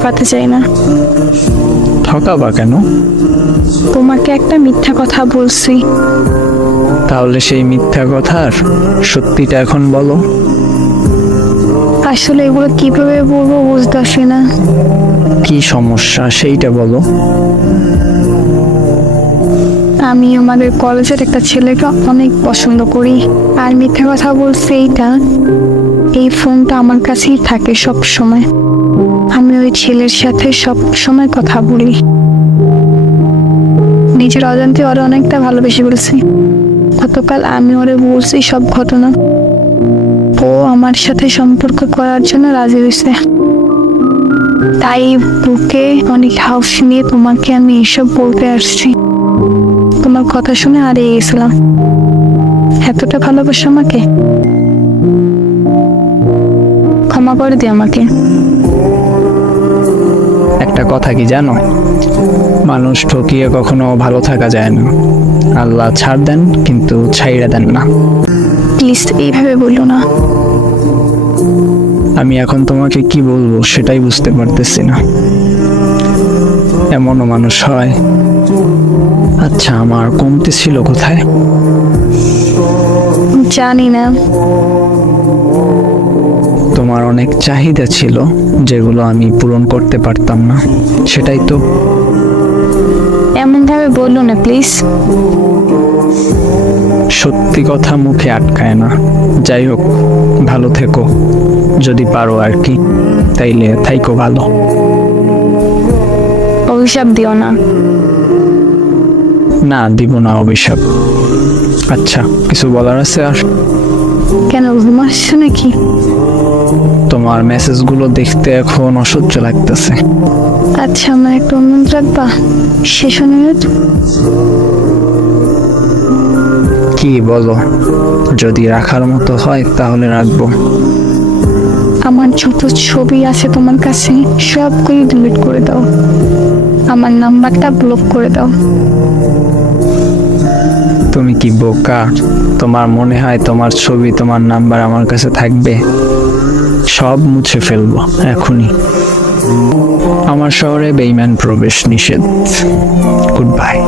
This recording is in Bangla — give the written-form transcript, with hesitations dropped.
ঠকাতে চাই না। ঠকাবা কেন? তোমাকে একটা মিথ্যা কথা বলছি। তাহলে সেই মিথ্যা কথার সত্যিটা এখন বলো। আসলে এগুলো কিভাবে বলবো বুঝতেছি না। কি সমস্যা সেইটা বলো। আমি আমাদের কলেজের একটা ছেলেকে অনেক পছন্দ করি। আর মিথ্যা কথা বলছি এইটা, এই ফোনটা আমার কাছেই থাকে সব সময়। আমি ওই ছেলের সাথে সব সময় কথা বলি। নিজের অজান্তে ওরা অনেকটা ভালোবেসে বলছি। গতকাল আমি ওরে বলছি সব ঘটনা। ও আমার সাথে সম্পর্ক করার জন্য রাজি হয়েছে। তাই বুকে অনেক হাউস নিয়ে তোমাকে আমি এসব বলতে আসছি। তোমার কথা শুনে হারিয়ে গেছিলাম। এতটা ভালোবাসো আমাকে, ক্ষমা করে দিও আমাকে। একটা কথা কি জানো, মানুষ ঠকিয়ে কখনো ভালো থাকা যায় না। আল্লাহ ছাড় দেন কিন্তু ছাইড়া দেন না। প্লিজ এইভাবে বলো না। আমি এখন তোমাকে কি বলবো সেটাই বুঝতে পারতেছি না। এমনও মানুষ হয়। আচ্ছা, আমার কমতি ছিল কোথায়? জানি না। তোমার অনেক চাহিদা ছিল যেগুলো আমি পূরণ করতে পারতাম না, সেটাই তো। এমন ভাবে বললো না প্লিজ। সত্যি কথা মুখে আটকায় না। যাই হোক, ভালো থেকো যদি পারো আর কি। তাইলে থাইকো ভালো। অভিশাপ দিও না। না, দিব না অভিশাপ। আচ্ছা, কিছু বলার আছে আর? কেন, ঘুম আসছে নাকি? তোমার মেসেজগুলো দেখতে এখন অসহ্য লাগতেছে। আচ্ছা, আমার একটা অনুরোধ রাখবা? শেষ অনুরোধ। কি বলো? যদি রাখার মতো হয় তাহলে রাখবো। আমার যত ছবি আছে তোমার কাছে সবগুলো ডিলিট করে দাও। আমার নাম্বারটা ব্লক করে দাও। তুমি কি বোকা? তোমার মনে হয় তোমার ছবি, তোমার নাম্বার আমার কাছে থাকবে? সব মুছে ফেলবো এখনই। আমার শহরে বেঈমান প্রবেশ নিষেধ। Good bye.